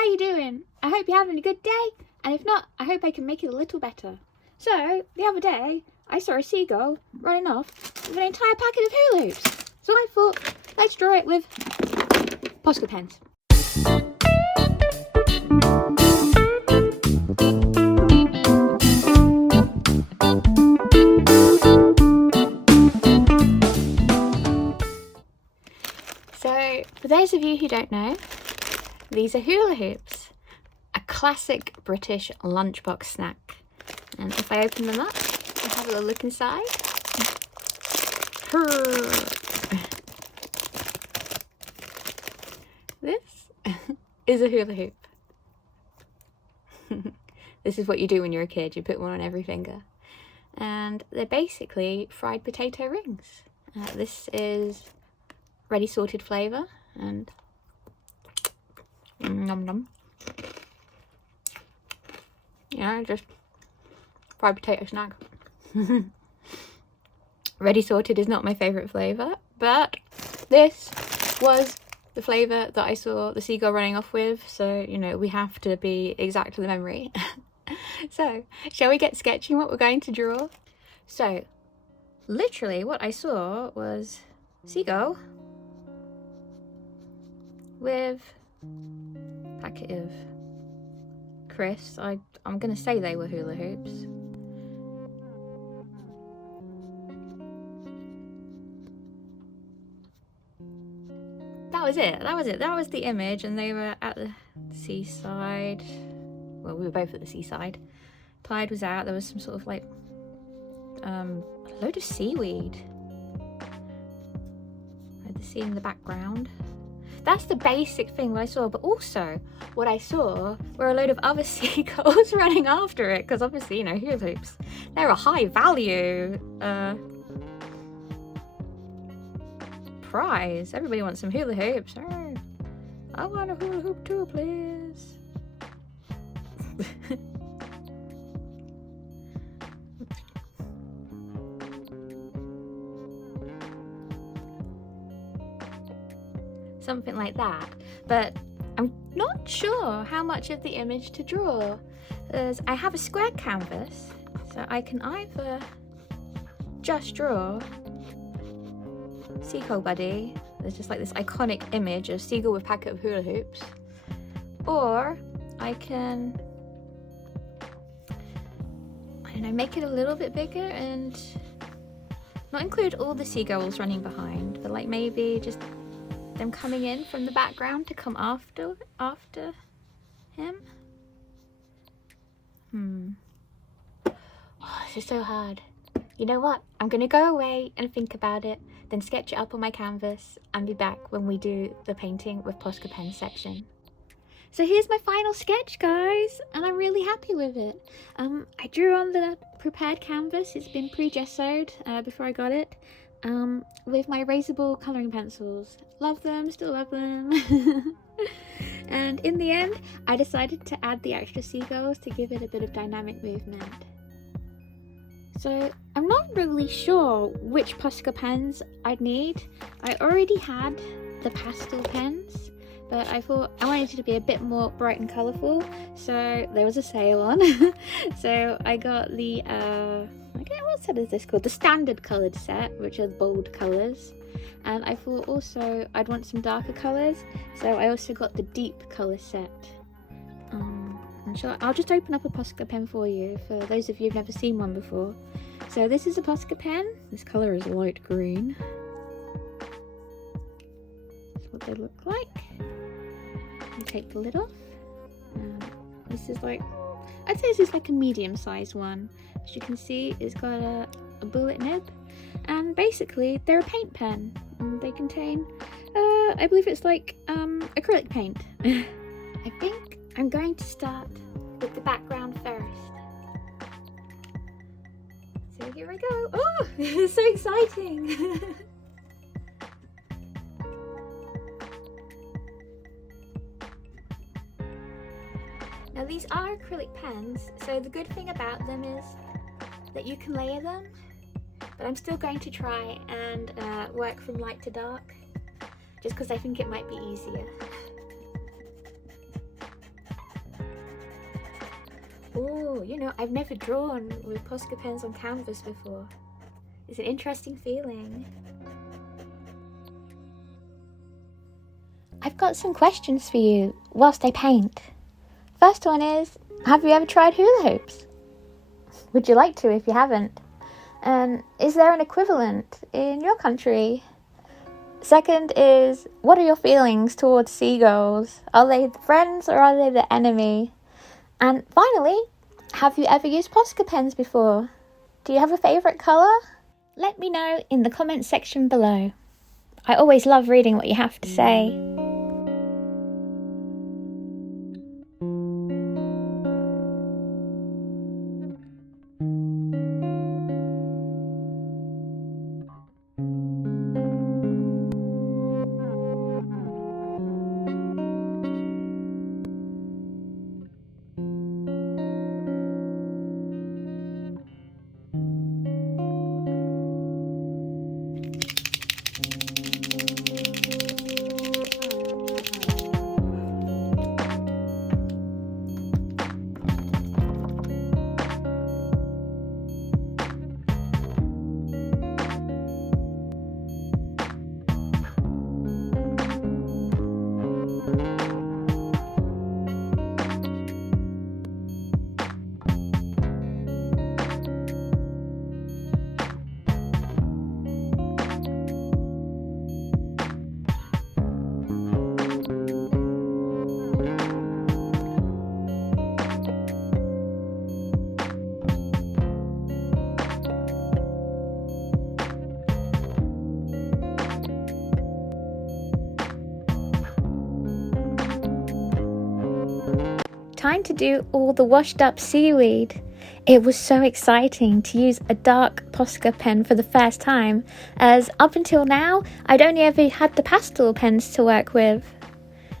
how you doing? I hope you're having a good day, and if not, I hope I can make it a little better. So, the other day, I saw a seagull running off with an entire packet of hula hoops. So I thought, let's draw it with Posca pens. So, for those of you who don't know, these are hula hoops, a classic British lunchbox snack. And if I open them up and have a little look inside, this is a hula hoop. This is what you do when you're a kid, you put one on every finger. And they're basically fried potato rings. This is ready sorted flavour, and nom nom. Yeah, just fried potato snack. Ready sorted is not my favourite flavour, but this was the flavour that I saw the seagull running off with, so, you know, we have to be exact to the memory. So, shall we get sketching what we're going to draw? So, literally what I saw was seagull with a packet of crisps. I'm going to say they were hula hoops. That was it. That was the image, and they were at the seaside. Well, we were both at the seaside. Tide was out. There was some sort of like a load of seaweed. I had the sea in the background. That's the basic thing that I saw, but also what I saw were a load of other seagulls running after it, because obviously, you know, hula hoops, they're a high value prize. Everybody wants some hula hoops. Oh, I want a hula hoop too, please. Something like that, but I'm not sure how much of the image to draw, as I have a square canvas, so I can either just draw Seagull Buddy, there's just like this iconic image of seagull with packet of hula hoops, or I can, I don't know, make it a little bit bigger and not include all the seagulls running behind, but like maybe just them coming in from the background to come after him. Oh, this is so hard. You know what? I'm gonna go away and think about it, then sketch it up on my canvas and be back when we do the painting with Posca pen section. So here's my final sketch, guys, and I'm really happy with it. I drew on the prepared canvas. It's been pre-gessoed before I got it. With my erasable colouring pencils. Love them, still love them. And in the end, I decided to add the extra seagulls to give it a bit of dynamic movement. So I'm not really sure which Posca pens I'd need. I already had the pastel pens, but I thought I wanted it to be a bit more bright and colourful, so there was a sale on. So I got the okay, what set is this called? The standard coloured set, which are bold colours. And I thought also I'd want some darker colours, so I also got the deep colour set. And so I'll just open up a Posca pen for you, for those of you who've never seen one before. So this is a Posca pen. This colour is light green. That's what they look like. You take the lid off. This is like, I'd say this is like a medium-sized one. As you can see, it's got a bullet nib, and basically they're a paint pen, and they contain, I believe it's like acrylic paint. I think I'm going to start with the background first. So here we go. Oh, it's so exciting. Now these are acrylic pens, so the good thing about them is that you can layer them, but I'm still going to try and work from light to dark, just because I think it might be easier. Oh, I've never drawn with Posca pens on canvas before. It's an interesting feeling. I've got some questions for you whilst I paint. First one is, have you ever tried hula hoops? Would you like to if you haven't? And is there an equivalent in your country? Second is, what are your feelings towards seagulls? Are they friends or are they the enemy? And finally, have you ever used Posca pens before? Do you have a favourite colour? Let me know in the comments section below. I always love reading what you have to say. Time to do all the washed up seaweed. It was so exciting to use a dark Posca pen for the first time, as up until now I'd only ever had the pastel pens to work with.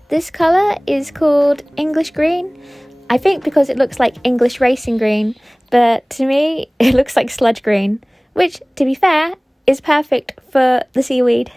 This colour is called English green, I think because it looks like English racing green, but to me it looks like sludge green, which, to be fair, is perfect for the seaweed.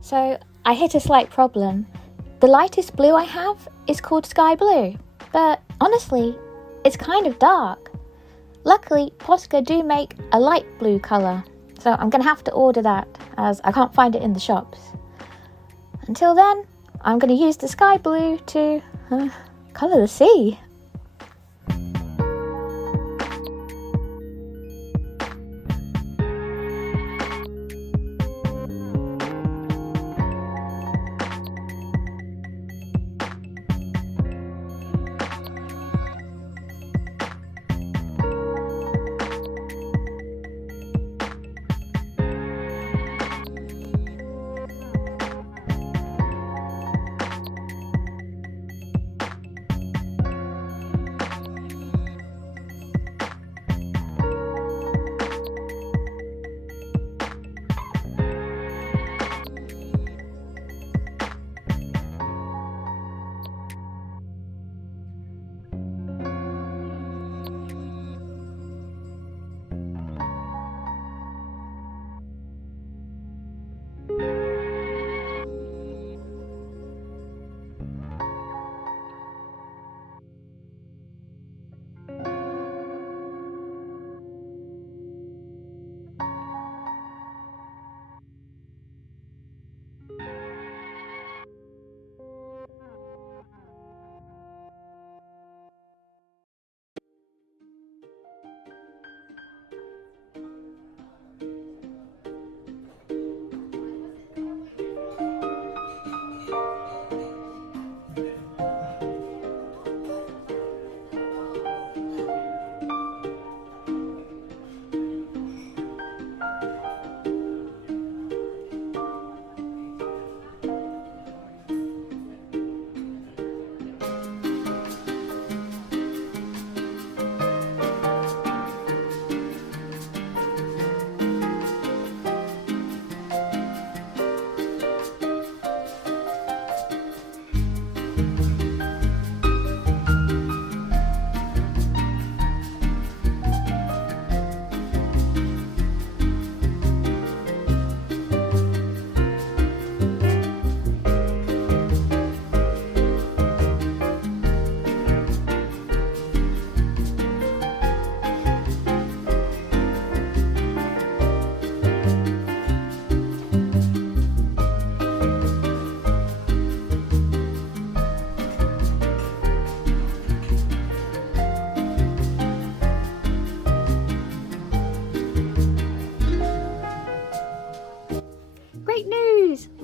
So I hit a slight problem. The lightest blue I have is called sky blue, but honestly, it's kind of dark. Luckily, Posca do make a light blue colour, so I'm going to have to order that as I can't find it in the shops. Until then, I'm going to use the sky blue to colour the sea.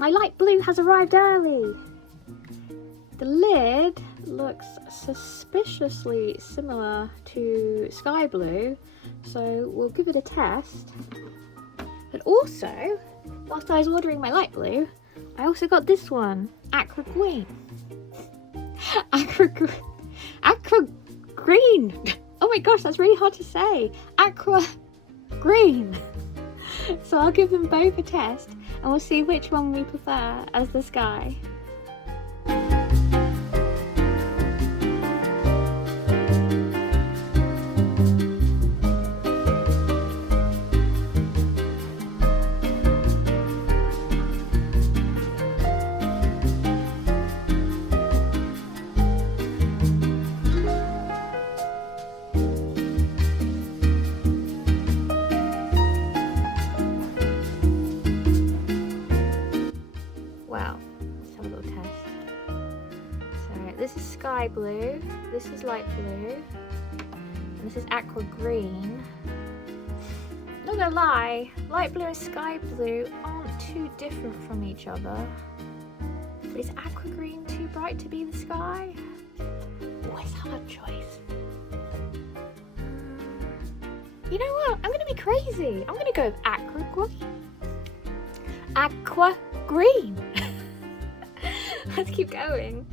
my light blue has arrived early. The lid looks suspiciously similar to sky blue, so we'll give it a test. But also, whilst I was ordering my light blue, I also got this one, aqua green. Aqua green. Oh my gosh, that's really hard to say. Aqua green. So I'll give them both a test and we'll see which one we prefer as the sky. Well, let's have a little test. So this is sky blue, this is light blue, and this is aqua green. Not gonna lie, light blue and sky blue aren't too different from each other. But is aqua green too bright to be the sky? Oh, it's a hard choice. You know what? I'm gonna be crazy. I'm gonna go with aqua green. Aqua green. Let's keep going.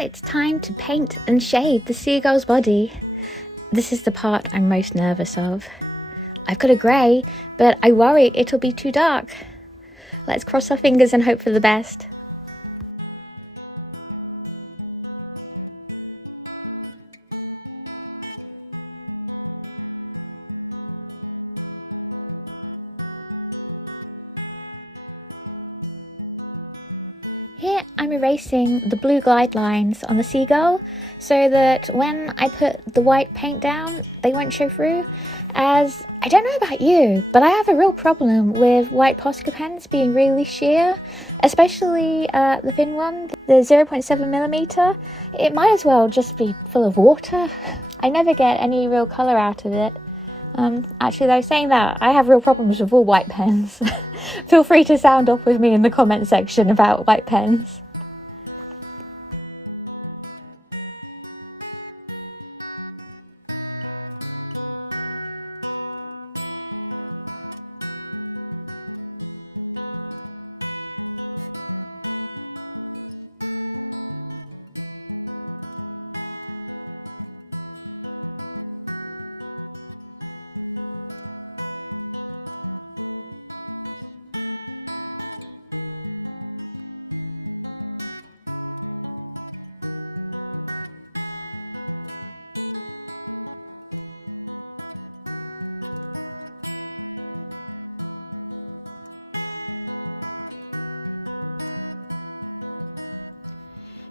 It's time to paint and shade the seagull's body. This is the part I'm most nervous of. I've got a grey, but I worry it'll be too dark. Let's cross our fingers and hope for the best. Here I'm erasing the blue glide lines on the seagull so that when I put the white paint down, they won't show through. As I don't know about you, but I have a real problem with white Posca pens being really sheer, especially the thin one, the 0.7mm. It might as well just be full of water. I never get any real colour out of it. Actually though, saying that, I have real problems with all white pens. Feel free to sound off with me in the comment section about white pens.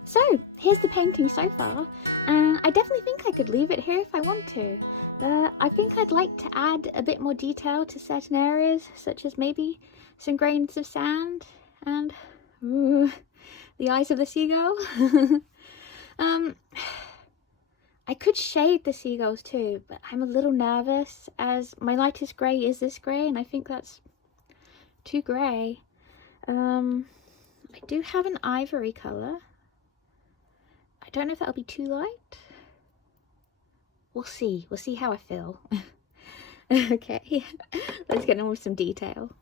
So, here's the painting so far, and I definitely think I could leave it here if I want to. I think I'd like to add a bit more detail to certain areas, such as maybe some grains of sand and the eyes of the seagull. I could shade the seagulls too, but I'm a little nervous as my lightest grey is this grey, and I think that's too grey. I do have an ivory colour. I don't know if that'll be too light. We'll see. We'll see how I feel. Okay, let's get on with some detail.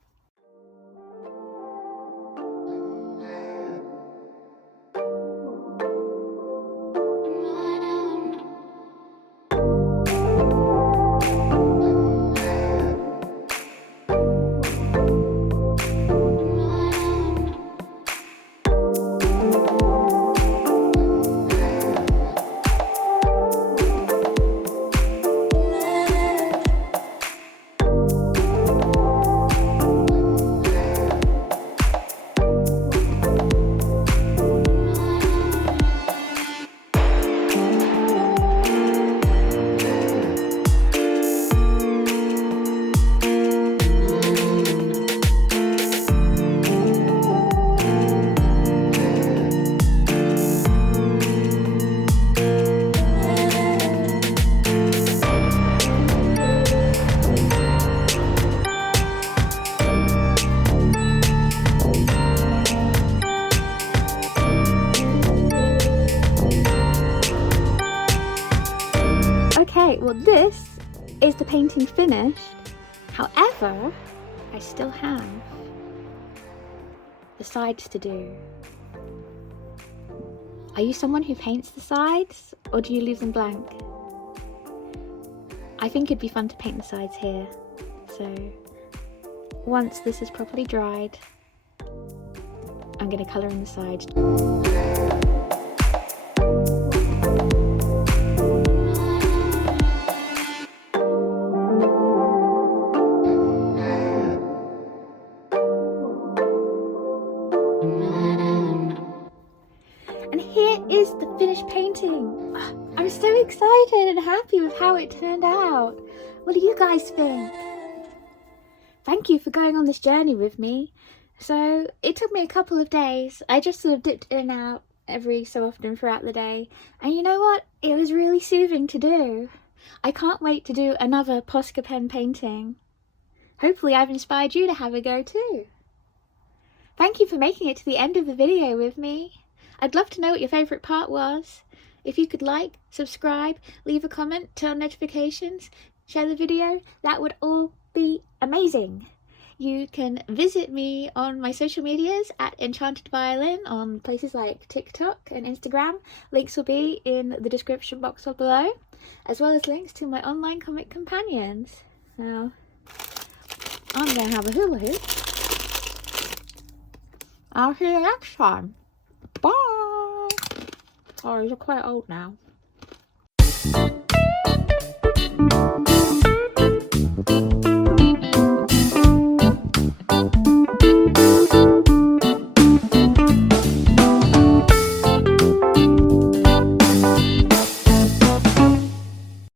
Okay, well this is the painting finished. However, I still have the sides to do. Are you someone who paints the sides, or do you leave them blank? I think it'd be fun to paint the sides here. So once this is properly dried, I'm going to colour in the sides. And here is the finished painting. I'm so excited and happy with how it turned out. What do you guys think? Thank you for going on this journey with me. So it took me a couple of days. I just sort of dipped in and out every so often throughout the day. And you know what? It was really soothing to do. I can't wait to do another Posca pen painting. Hopefully I've inspired you to have a go too. Thank you for making it to the end of the video with me. I'd love to know what your favourite part was. If you could like, subscribe, leave a comment, turn on notifications, share the video, that would all be amazing. You can visit me on my social medias at Enchanted Violin on places like TikTok and Instagram. Links will be in the description box below, as well as links to my online comic companions. Now, I'm going to have a hula hoop. I'll see you next time. Bye! Oh, these are quite old now.